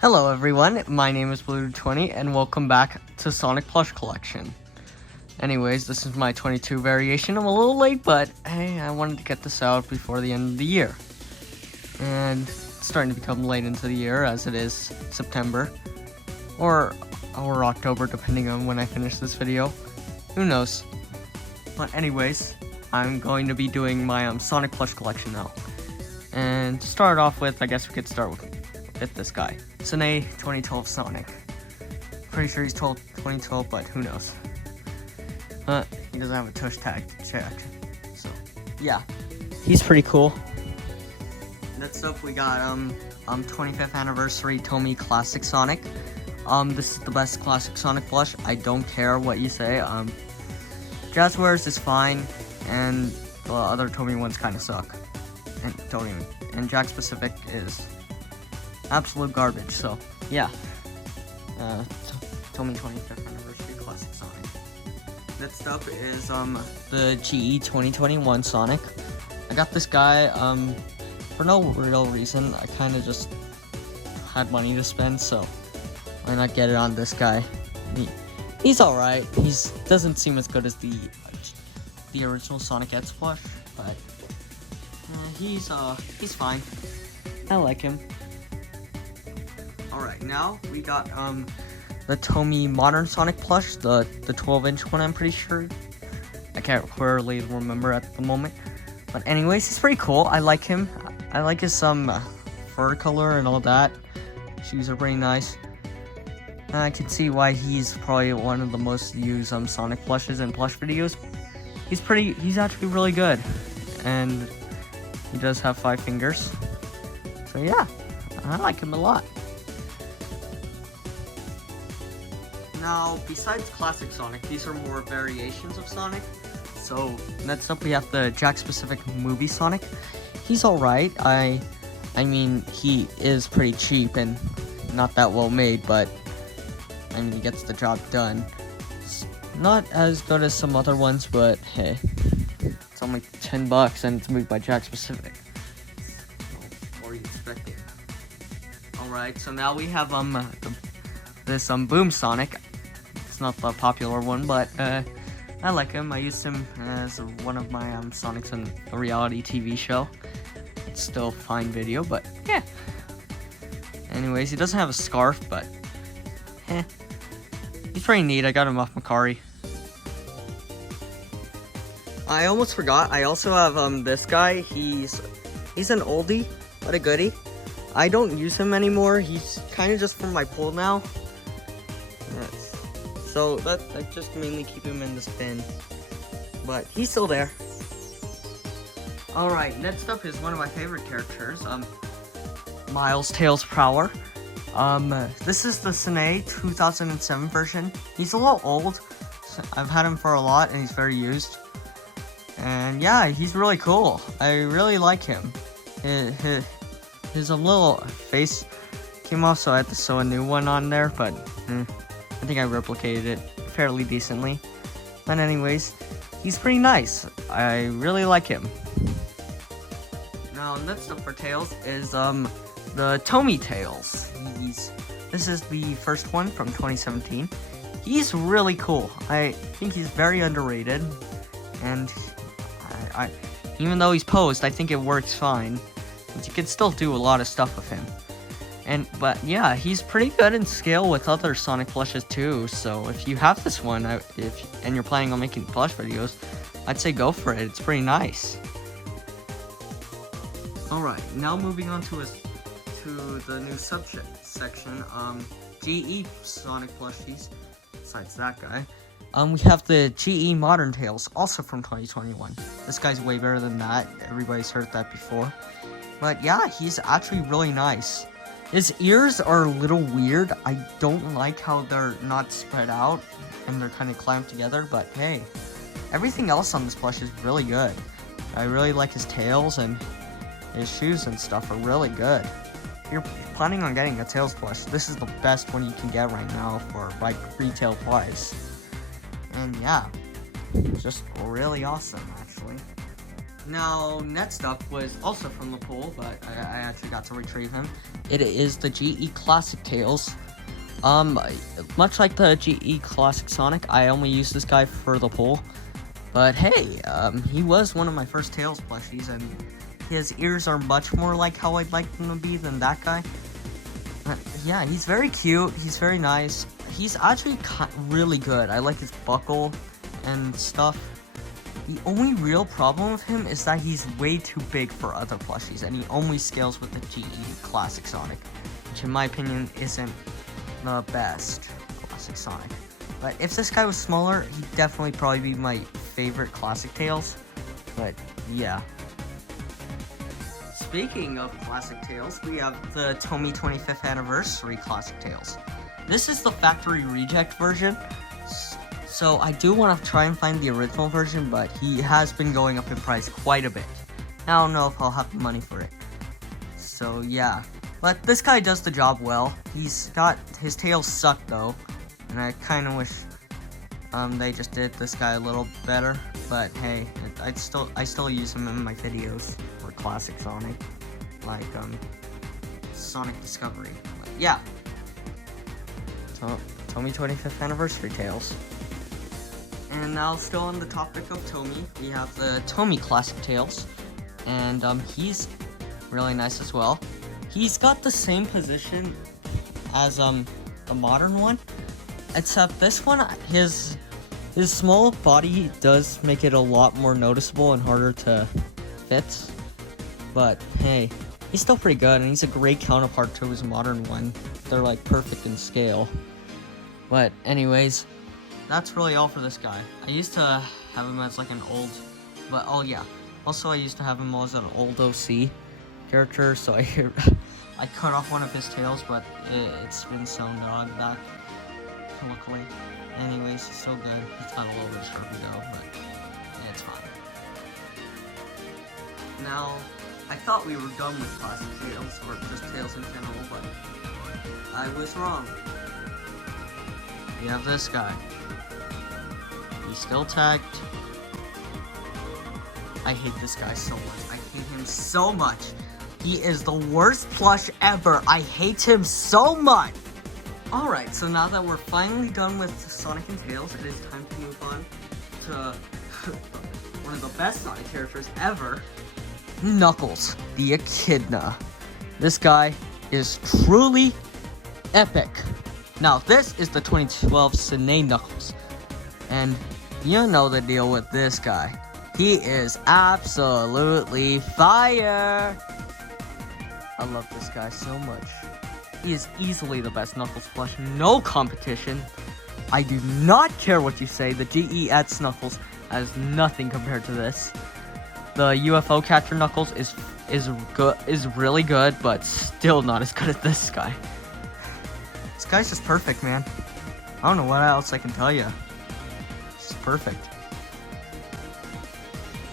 Hello everyone, my name is Blue20 and welcome back to Sonic Plush Collection. Anyways, this is my 22 variation. I'm a little late, but hey, I wanted to get this out before the end of the year. And it's starting to become late into the year as it is September. Or October, depending on when I finish this video. Who knows? But anyways, I'm going to be doing my Sonic Plush Collection now. And to start off with, I guess we could start with this guy. Sine 2012 Sonic. Pretty sure he's 2012, but who knows. He doesn't have a tush tag to check. So, yeah. He's pretty cool. Next up, we got 25th Anniversary Tomy Classic Sonic. This is the best Classic Sonic plush. I don't care what you say. Jazzwares is fine, and the other Tomy ones kind of suck. And Jack Specific is absolute garbage, so yeah. Tomy 25th Anniversary Classic Sonic. Next up is the GE 2021 Sonic. I got this guy for no real reason. I kind of just had money to spend, so why not get it on this guy? He's alright. He doesn't seem as good as the original Sonic X plush, but he's fine. I like him. Alright, now we got the Tomy Modern Sonic plush, the 12-inch one, I'm pretty sure. I can't clearly remember at the moment. But anyways, he's pretty cool. I like him. I like his fur color and all that. Shoes are pretty nice. I can see why he's probably one of the most used Sonic plushes in plush videos. He's actually really good. And he does have 5 fingers. So yeah, I like him a lot. Now, besides Classic Sonic, these are more variations of Sonic. So, next up we have the Jack Specific Movie Sonic. He's alright. I mean, he is pretty cheap and not that well made, but I mean, he gets the job done. It's not as good as some other ones, but hey, it's only $10 and it's made by Jack Specific. What are you expecting? Alright, so now we have this Boom Sonic. It's not the popular one, but I like him. I used him as one of my Sonics in a reality TV show. It's still a fine video, but yeah. Anyways, he doesn't have a scarf, but he's pretty neat. I got him off Macari. I almost forgot. I also have this guy. He's an oldie, but a goodie. I don't use him anymore. He's kind of just for my pool now. Yes. So I just mainly keep him in this bin. But he's still there. Alright, next up is one of my favorite characters, Miles Tails Prowler. This is the Sine 2007 version. He's a little old. I've had him for a lot and he's very used. And yeah, he's really cool. I really like him. His little face came off, so I had to sew a new one on there, but I think I replicated it fairly decently. But anyways, he's pretty nice. I really like him. Now, next up for Tails is the Tomy Tails. This is the first one from 2017. He's really cool. I think he's very underrated, and I even though he's posed, I think it works fine. But you can still do a lot of stuff with him. But yeah, he's pretty good in scale with other Sonic plushes too. So if you have this one, and you're planning on making plush videos, I'd say go for it. It's pretty nice. All right, now moving on to the new subject section. GE Sonic plushies. Besides that guy, we have the GE Modern Tails, also from 2021. This guy's way better than that. Everybody's heard that before. But yeah, he's actually really nice. His ears are a little weird. I don't like how they're not spread out and they're kind of clamped together, but hey, everything else on this plush is really good. I really like his tails, and his shoes and stuff are really good. If you're planning on getting a Tails plush, this is the best one you can get right now for like retail price. And yeah, it's just really awesome actually. Now, next up was also from the pool, but I actually got to retrieve him. It is the GE Classic Tails. Much like the GE Classic Sonic, I only use this guy for the pool. But hey, he was one of my first Tails plushies, and his ears are much more like how I'd like them to be than that guy. Yeah, he's very cute, he's very nice. He's actually really good. I like his buckle and stuff. The only real problem with him is that he's way too big for other plushies, and he only scales with the GE Classic Sonic, which in my opinion isn't the best Classic Sonic. But if this guy was smaller, he'd definitely probably be my favorite Classic Tails. But yeah. Speaking of Classic Tails, we have the Tomy 25th Anniversary Classic Tails. This is the factory reject version. So I do want to try and find the original version, but he has been going up in price quite a bit. I don't know if I'll have the money for it. So yeah. But this guy does the job well. His tails suck though. And I kind of wish they just did this guy a little better. But hey, I still use him in my videos for Classic Sonic. Like Sonic Discovery. But yeah. Tomy 25th Anniversary Tails. And now, still on the topic of Tomy, we have the Tomy Classic Tails, and he's really nice as well. He's got the same position as the modern one, except this one, his small body does make it a lot more noticeable and harder to fit. But hey, he's still pretty good, and he's a great counterpart to his modern one. They're like perfect in scale. But anyways, that's really all for this guy. I used to have him as like an old, but oh yeah. Also, I used to have him as an old OC character, so I cut off one of his tails, but it's been sewn on back, luckily. Anyways, he's still good. He's got a little bit sharpy though, but yeah, it's fine. Now, I thought we were done with Classic Tails, or just Tails in general, but I was wrong. We have this guy. He's still tagged. I hate this guy so much. I hate him so much. He is the worst plush ever. I hate him so much. Alright, so now that we're finally done with Sonic and Tails, it is time to move on to one of the best Sonic characters ever, Knuckles, the Echidna. This guy is truly epic. Now, this is the 2012 Cine Knuckles, and you know the deal with this guy. He is absolutely fire! I love this guy so much. He is easily the best Knuckles plush, no competition. I do not care what you say, the GEX Knuckles has nothing compared to this. The UFO catcher Knuckles is really good, but still not as good as this guy. This guy's just perfect, man. I don't know what else I can tell you. It's perfect.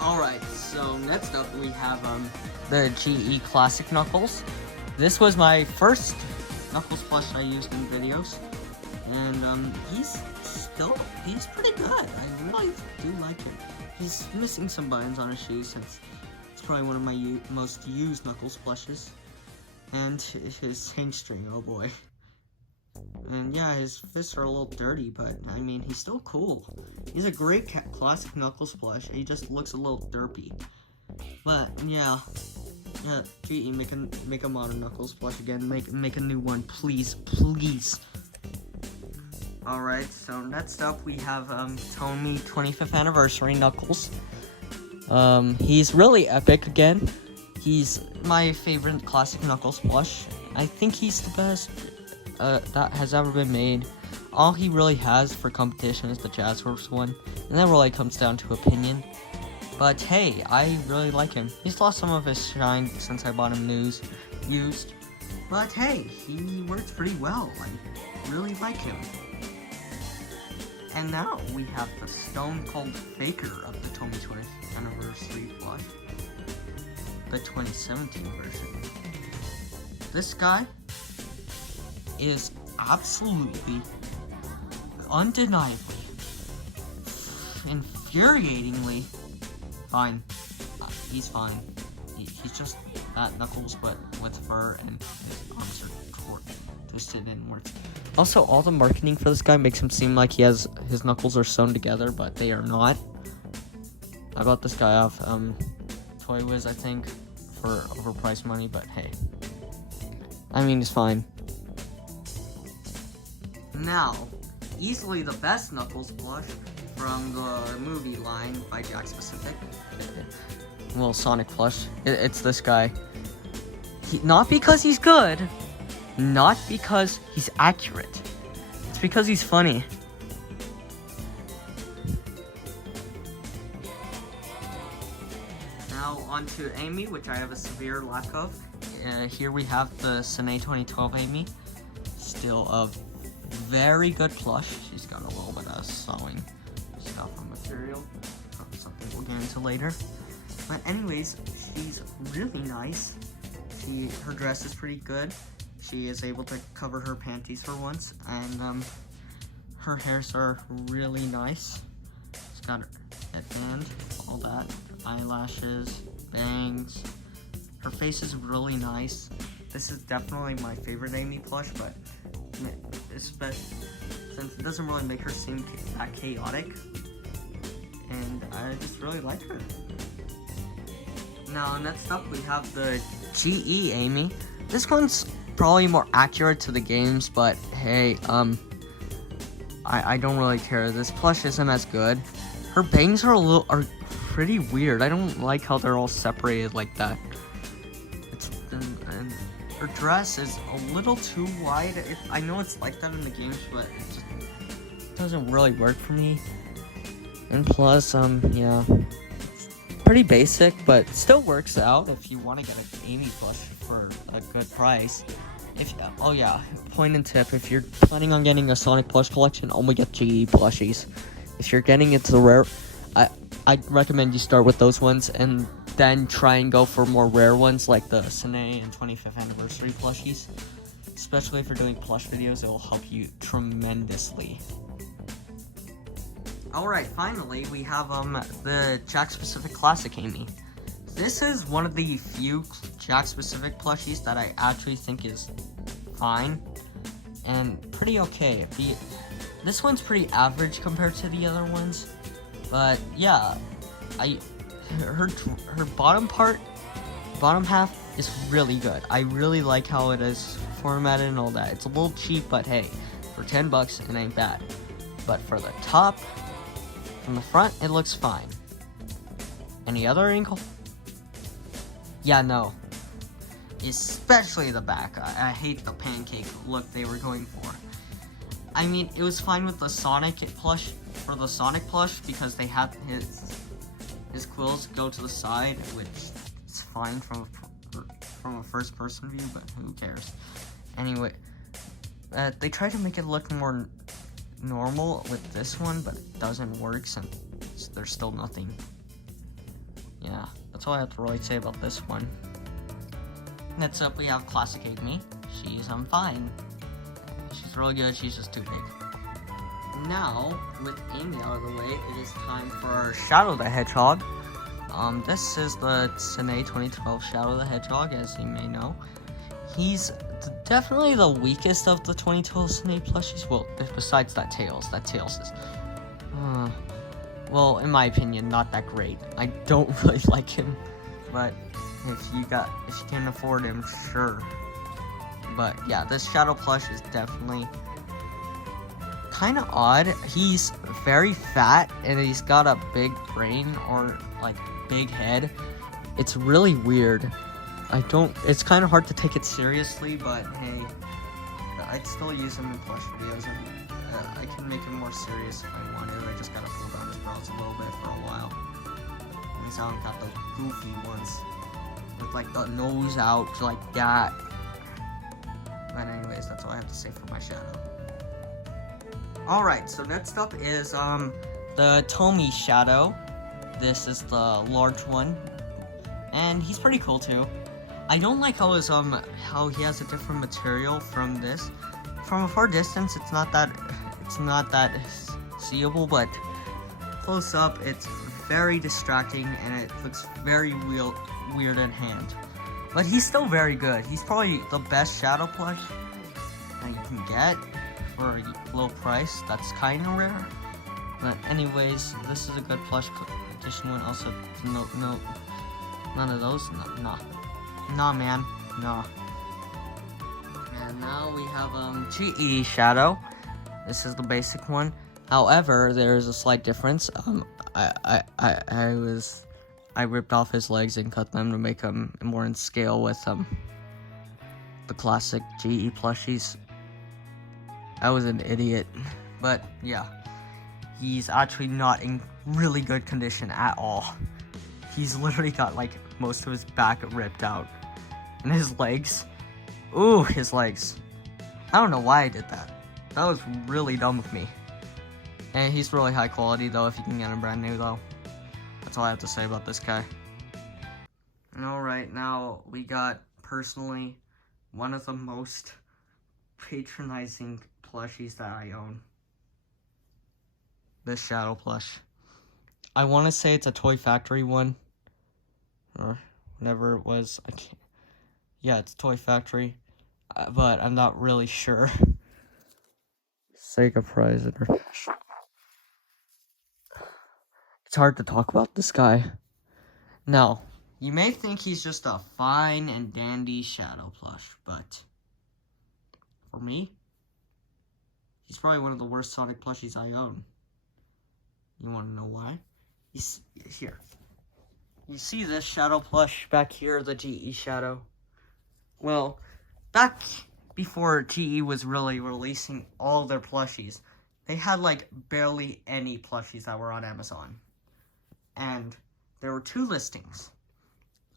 Alright, so next up we have the GE Classic Knuckles. This was my first Knuckles plush I used in videos. And he's pretty good. I really do like him. He's missing some buttons on his shoes since it's probably one of my most used Knuckles plushes. And his hinge string, oh boy. And yeah, his fists are a little dirty, but I mean, he's still cool. He's a great classic Knuckles plush. He just looks a little derpy. But yeah, GE, make a modern Knuckles plush again. Make a new one, please, please. All right, so next up we have Tomy 25th Anniversary Knuckles. He's really epic again. He's my favorite classic Knuckles plush. I think he's the best that has ever been made. All he really has for competition is the Jazzworks one, and that really comes down to opinion. But hey, I really like him. He's lost some of his shine since I bought him used. But hey, he works pretty well. I really like him. And now we have the Stone Cold Faker of the Tomy 20th Anniversary plush, the 2017 version. This guy is absolutely, undeniably, infuriatingly fine. he's fine. He's just that Knuckles, but with fur, and his arms are twisted inwards. Also, all the marketing for this guy makes him seem like his knuckles are sewn together, but they are not. I bought this guy off Toy Wiz, I think, for overpriced money, but hey. I mean, it's fine. Now, easily the best Knuckles plush from the movie line by Jakks Pacific. Well, Sonic plush. It's this guy. Not because he's good, not because he's accurate. It's because he's funny. Now on to Amy, which I have a severe lack of. Here we have the Sine 2012 Amy. Still a very good plush. She's got a little bit of sewing stuff on material. Something we'll get into later. But anyways, she's really nice. Her dress is pretty good. She is able to cover her panties for once, and her hairs are really nice. She's got her headband, all that, eyelashes, bangs. Her face is really nice. This is definitely my favorite Amy plush, but especially since it doesn't really make her seem that chaotic, and I just really like her. Now, next up, we have the GE Amy. This one's probably more accurate to the games, but hey, I don't really care. This plush isn't as good. Her bangs are pretty weird. I don't like how they're all separated like that. And her dress is a little too wide. I know it's like that in the games, but it just doesn't really work for me. And plus, yeah. Pretty basic, but still works out if you want to get an Amy plush for a good price. Oh yeah, point and tip, if you're planning on getting a Sonic plush collection, only get GE plushies. If you're getting into rare, I'd recommend you start with those ones and then try and go for more rare ones like the Sine and 25th anniversary plushies. Especially if you're doing plush videos, it will help you tremendously. Alright, finally, we have the Jakks Pacific Classic Amy. This is one of the few Jakks Pacific plushies that I actually think is fine and pretty okay. This one's pretty average compared to the other ones, but yeah, her bottom half is really good. I really like how it is formatted and all that. It's a little cheap, but hey, for $10 it ain't bad. But for the top, from the front, it looks fine. Any other wrinkle? Yeah, no. Especially the back. I hate the pancake look they were going for. I mean, it was fine with the Sonic plush, for the Sonic plush, because they had his quills go to the side, which is fine from a first-person view, but who cares? Anyway, they tried to make it look more normal with this one, but it doesn't work since there's still nothing. Yeah, that's all I have to really say about this one. Next up, we have Classic Amy. She's fine. She's really good, she's just too big. Now, with Amy out of the way, it is time for Shadow the Hedgehog. This is the Sine 2012 Shadow the Hedgehog, as you may know. He's definitely the weakest of the 2012 Sine plushies. Well, besides that Tails. That Tails is, well, in my opinion, not that great. I don't really like him, but if you can afford him, sure. But yeah, this Shadow plush is definitely kind of odd. He's very fat and he's got a big brain, or like big head. It's really weird. It's kind of hard to take it seriously, but hey, I'd still use him in plush videos, and I can make him more serious if I wanted. I just gotta pull down his brows a little bit for a while. At least I don't got those goofy ones with like the nose out like that. But anyways, that's all I have to say for my Shadow. Alright, so next up is the Tomy Shadow. This is the large one, and he's pretty cool too. I don't like how he has a different material from this. From a far distance, it's not that seeable, but close up, it's very distracting and it looks very weird in hand. But he's still very good. He's probably the best shadow plush that you can get for a low price. That's kind of rare. But anyways, this is a good plush edition one. Also, no, none of those. Nah, man, nah. And now we have GE Shadow. This is the basic one. However, there is a slight difference. I ripped off his legs and cut them to make them more in scale with the classic GE plushies. I was an idiot, but yeah, he's actually not in really good condition at all. He's literally got like most of his back ripped out, and his legs. Ooh, his legs. I don't know why I did that. That was really dumb of me. And he's really high quality though, if you can get him brand new though. That's all I have to say about this guy. Alright, now we got, personally, one of the most patronizing plushies that I own. This Shadow plush. I want to say it's a Toy Factory one. Or whatever it was. I can't. Yeah, it's Toy Factory. But I'm not really sure. Sega Prize International. It's hard to talk about this guy. Now, you may think he's just a fine and dandy shadow plush, but for me, he's probably one of the worst Sonic plushies I own. You want to know why? He's here. You see this shadow plush back here, the GE Shadow? Well, back before GE was really releasing all their plushies, they had like barely any plushies that were on Amazon. And there were two listings.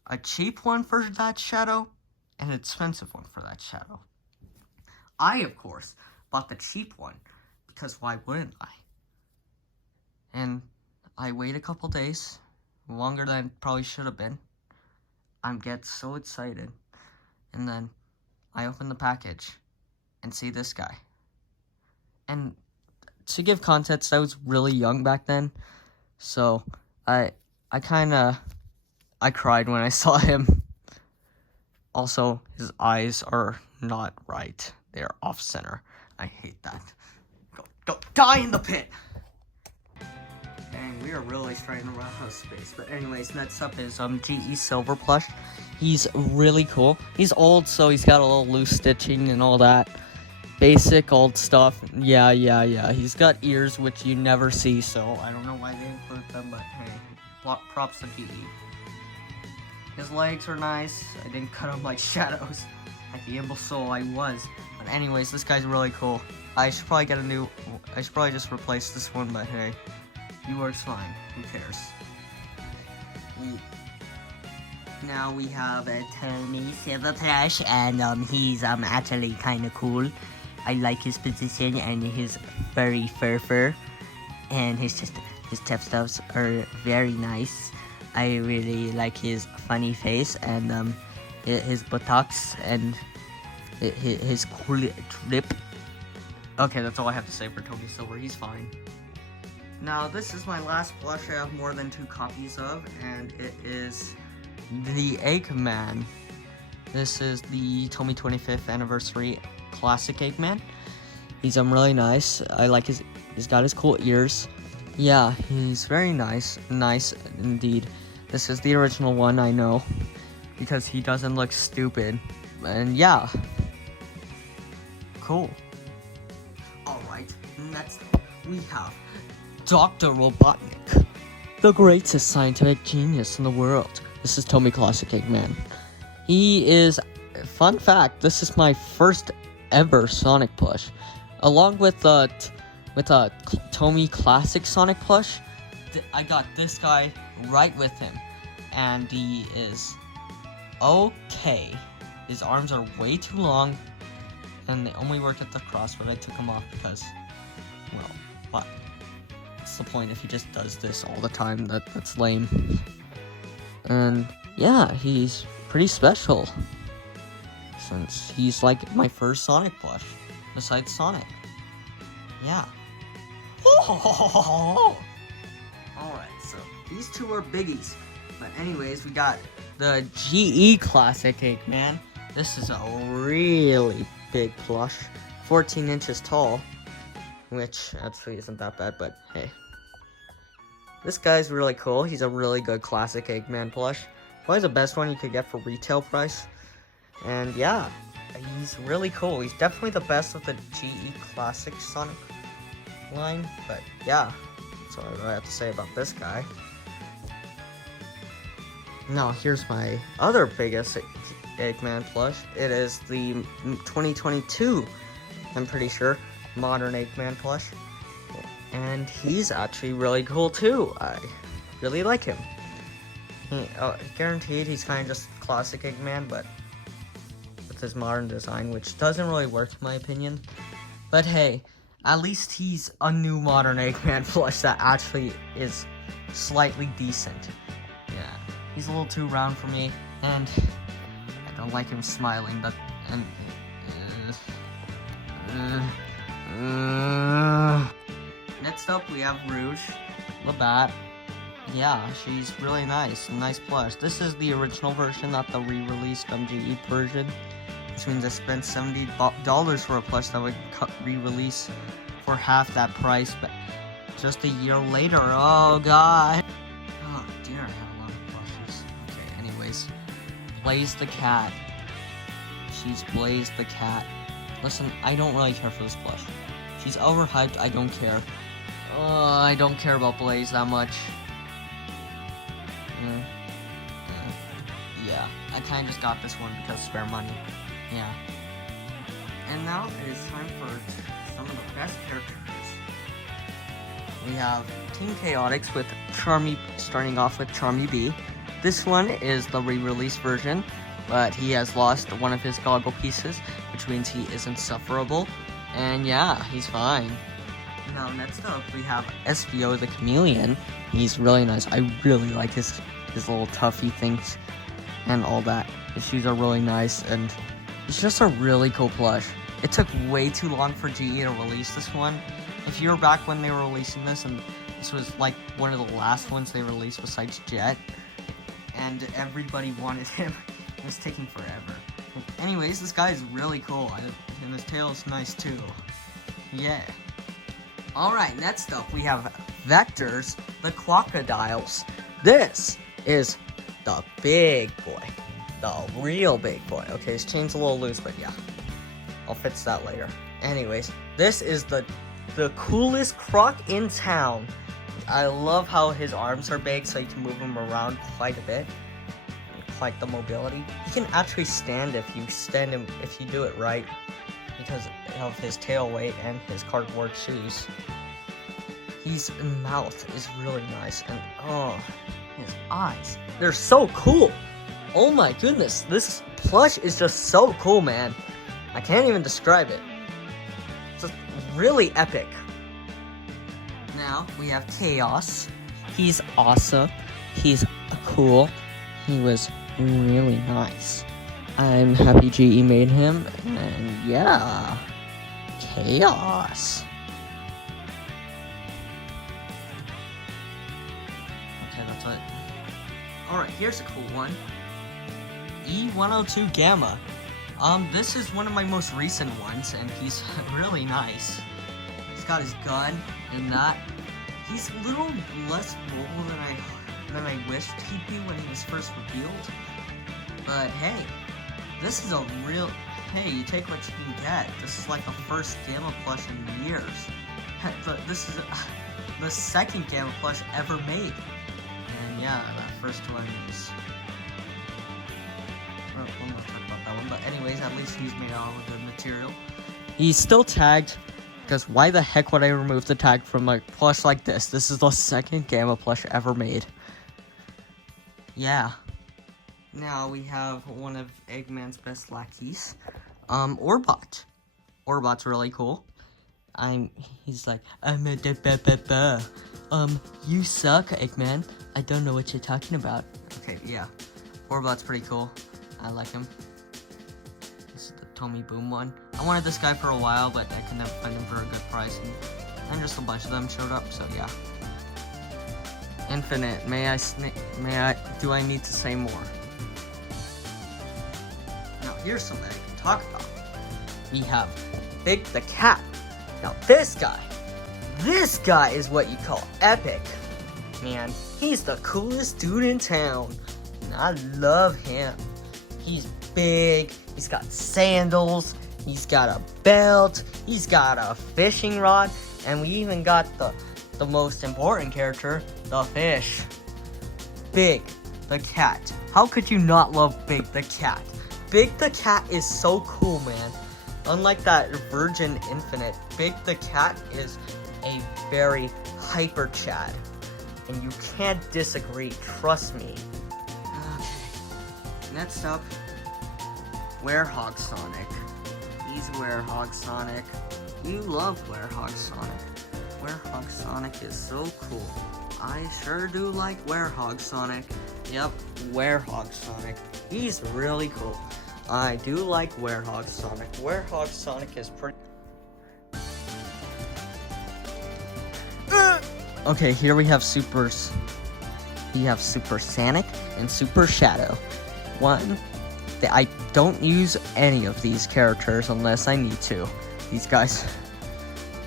A cheap one for that shadow, and an expensive one for that shadow. I, of course, bought the cheap one, because why wouldn't I? And I wait a couple days, longer than I probably should have been. I get so excited, and then I open the package and see this guy. And to give context, I was really young back then, so I cried when I saw him. Also, his eyes are not right. They are off center. I hate that. Go die in the pit! Dang, we are really starting to run out of space. But anyways, next up is GE Silver plush. He's really cool. He's old, so he's got a little loose stitching and all that. Basic old stuff. Yeah. He's got ears, which you never see, so I don't know why they include them, but hey, props to GE. His legs are nice. I didn't cut them like shadows, like the imbecile I was. But anyways, this guy's really cool. I should probably get a new. I should probably just replace this one, but hey, he works fine. Who cares? Now we have a Tony Silver plush, and he's actually kind of cool. I like his position and his furry fur, and his tough stuffs are very nice. I really like his funny face and his buttocks and his cool lip. Okay, that's all I have to say for Tony Silver. He's fine. Now, this is my last plush I have more than 2 copies of, and it is the Eggman. This is the Tomy 25th anniversary classic Eggman. He's really nice. I like he's got his cool ears. Yeah, he's very nice indeed. This is the original one, I know, because he doesn't look stupid. And yeah, cool. Alright, next we have Dr. Robotnik, the greatest scientific genius in the world. This is Tomy Classic Eggman. He is, fun fact, this is my first ever Sonic plush. Along with Tomy Classic Sonic plush, I got this guy right with him. And he is okay. His arms are way too long, and they only work at the cross, but I took them off because, well, what? What's the point if he just does this all the time? That's lame. And yeah, he's pretty special, since he's like my first Sonic plush, besides Sonic. Yeah. Alright, so these two are biggies. But anyways, we got the GE Classic Eggman. This is a really big plush, 14 inches tall, which actually isn't that bad, but hey. This guy's really cool. He's a really good classic Eggman plush. Probably the best one you could get for retail price. And yeah, he's really cool. He's definitely the best of the GE Classic Sonic line, but yeah, that's all I have to say about this guy. Now here's my other biggest Eggman plush. It is the 2022, I'm pretty sure, modern Eggman plush. And he's actually really cool too. I really like him. Guaranteed he's kind of just classic Eggman, but with his modern design, which doesn't really work in my opinion. But hey, at least he's a new modern Eggman plush that actually is slightly decent. Yeah, he's a little too round for me, and I don't like him smiling, but next up, we have Rouge Labatt. Yeah, she's really nice. A nice plush. This is the original version, not the re-released GE version. Which means I spent $70 for a plush that would re-release for half that price, but just a year later. Oh, God. Oh, dear, I have a lot of plushes. Okay, anyways. Blaze the cat. She's Blaze the cat. Listen, I don't really care for this plush. She's overhyped. I don't care. I don't care about Blaze that much. Yeah, I kind of just got this one because spare money. Yeah. And now it is time for some of the best characters. We have Team Chaotix with Charmy, starting off with Charmy B. This one is the re-release version, but he has lost one of his goggle pieces, which means he is insufferable. And yeah, he's fine. Now, next up, we have SVO the Chameleon. He's really nice. I really like his little tuffy things and all that. His shoes are really nice, and it's just a really cool plush. It took way too long for GE to release this one. If you were back when they were releasing this, and this was like one of the last ones they released besides Jet, and everybody wanted him, it was taking forever. Anyways, this guy is really cool, and his tail is nice too. Yeah. Alright, next up we have Vectors, the Crocodiles. This is the big boy. The real big boy. Okay, his chain's a little loose, but yeah. I'll fix that later. Anyways, this is the coolest croc in town. I love how his arms are big, so you can move him around quite a bit. Quite the mobility. He can actually stand if you do it right, because of his tail weight and his cardboard shoes. His mouth is really nice, and oh, his eyes, they're so cool. Oh my goodness, this plush is just so cool, man. I can't even describe it. It's just really epic. Now we have Chaos. He's awesome. He's cool. He was really nice. I'm happy GE made him, and yeah, Chaos. Okay, that's it. Alright, here's a cool one. E102 Gamma. This is one of my most recent ones, and he's really nice. He's got his gun and that. He's a little less mobile than I wished he'd be when he was first revealed. But hey, this is a real, hey, you take what you can get. This is like the first Gamma plush in years. This is the second Gamma plush ever made. And yeah, that first one is, well, we'll not talk about that one, but anyways, at least he's made out of good material. He's still tagged, because why the heck would I remove the tag from a plush like this? This is the second Gamma plush ever made. Yeah. Now we have one of Eggman's best lackeys, Orbot. Orbot's really cool. He's like, you suck, Eggman. I don't know what you're talking about. Okay, yeah. Orbot's pretty cool. I like him. This is the Tommy Boom one. I wanted this guy for a while, but I could never find him for a good price, and just a bunch of them showed up, so yeah. Infinite. Do I need to say more? Now, here's something I can talk about. We have Big the Cat. Now, this guy is what you call epic. Man, he's the coolest dude in town. And I love him. He's big, he's got sandals, he's got a belt, he's got a fishing rod, and we even got the most important character, the fish. Big the Cat. How could you not love Big the Cat? Big the Cat is so cool, man. Unlike that Virgin Infinite, Big the Cat is a very hyper Chad. And you can't disagree, trust me. Okay, next up, Werehog Sonic. He's Werehog Sonic. You love Werehog Sonic. Werehog Sonic is so cool. I sure do like Werehog Sonic. Yep, Werehog Sonic. He's really cool. I do like Werehog Sonic. Werehog Sonic is pretty... Okay, here we have Supers. We have Super Sonic and Super Shadow. I don't use any of these characters unless I need to. These guys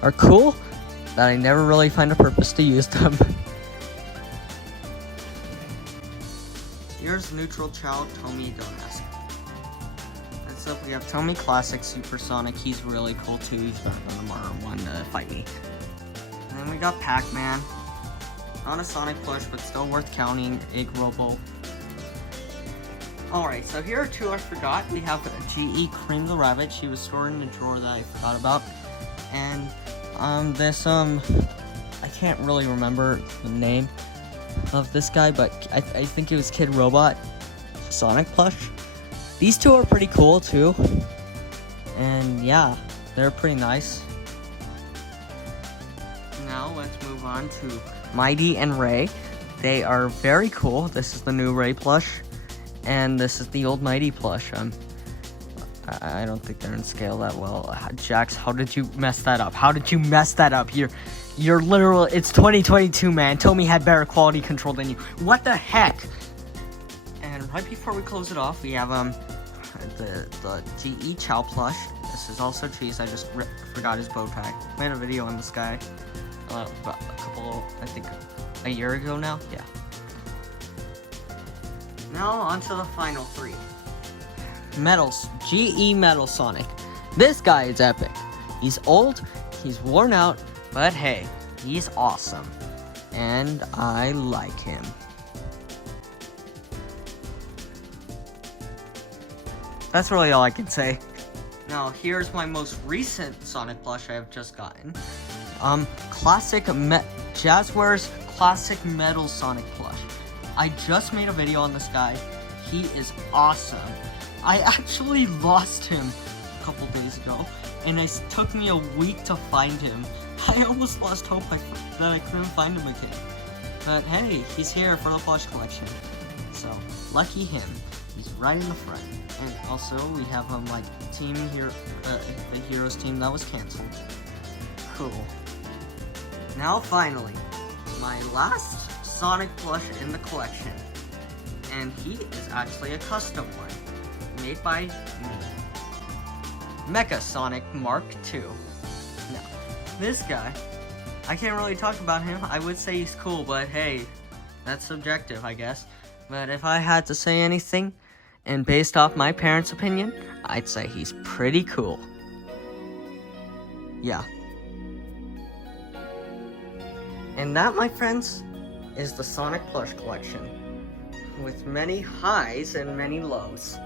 are cool, but I never really find a purpose to use them. Here's Neutral Child, Tommy Donesk. Next up, we have Tommy Classic Super Sonic. He's really cool too. He's better than the Mario one to fight me. And then we got Pac-Man. Not a Sonic plush, but still worth counting. Egg Robo. Alright, so here are two I forgot. We have GE Cream the Rabbit. She was stored in a drawer that I forgot about. And I can't really remember the name of this guy, but I think it was Kid Robot Sonic plush. These two are pretty cool too. And yeah, they're pretty nice. Now let's move on to Mighty and Ray. They are very cool. This is the new Ray plush. And this is the old Mighty plush. I don't think they're in scale that well. Jax, how did you mess that up? How did you mess that up? You're literal. It's 2022, man. Tommy had better quality control than you. What the heck? And right before we close it off, we have the GE Chow plush. This is also cheese. I just forgot his bow tie. Made a video on this guy about I think a year ago now. Yeah. Now on to the final three. GE Metal Sonic. This guy is epic. He's old, he's worn out, but hey, he's awesome. And I like him. That's really all I can say. Now here's my most recent Sonic plush I have just gotten. Jazzware's Classic Metal Sonic plush. I just made a video on this guy. He is awesome. I actually lost him a couple days ago, and it took me a week to find him. I almost lost hope that I couldn't find him again. But hey, he's here for the plush collection. So, lucky him. He's right in the front. And also, we have like team here, the Heroes team that was canceled. Cool. Now finally, my last Sonic plush in the collection, and he is actually a custom one made by me. Mecha Sonic Mark II. Now, this guy, I can't really talk about him. I would say he's cool, but hey, that's subjective, I guess. But if I had to say anything, and based off my parents' opinion, I'd say he's pretty cool. Yeah. And that, my friends, is the Sonic plush collection, with many highs and many lows.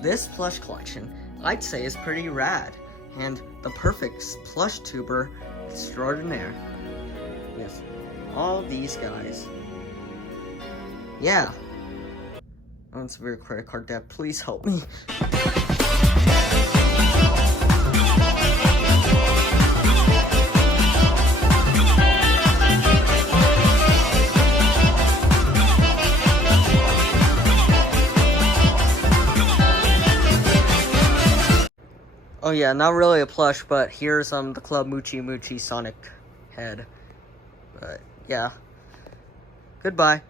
This plush collection, I'd say, is pretty rad, and the perfect plush tuber extraordinaire, with all these guys. Yeah. On severe credit card debt, please help me. Oh yeah, not really a plush, but here's the Club Moochie Moochie Sonic head. But yeah, Goodbye.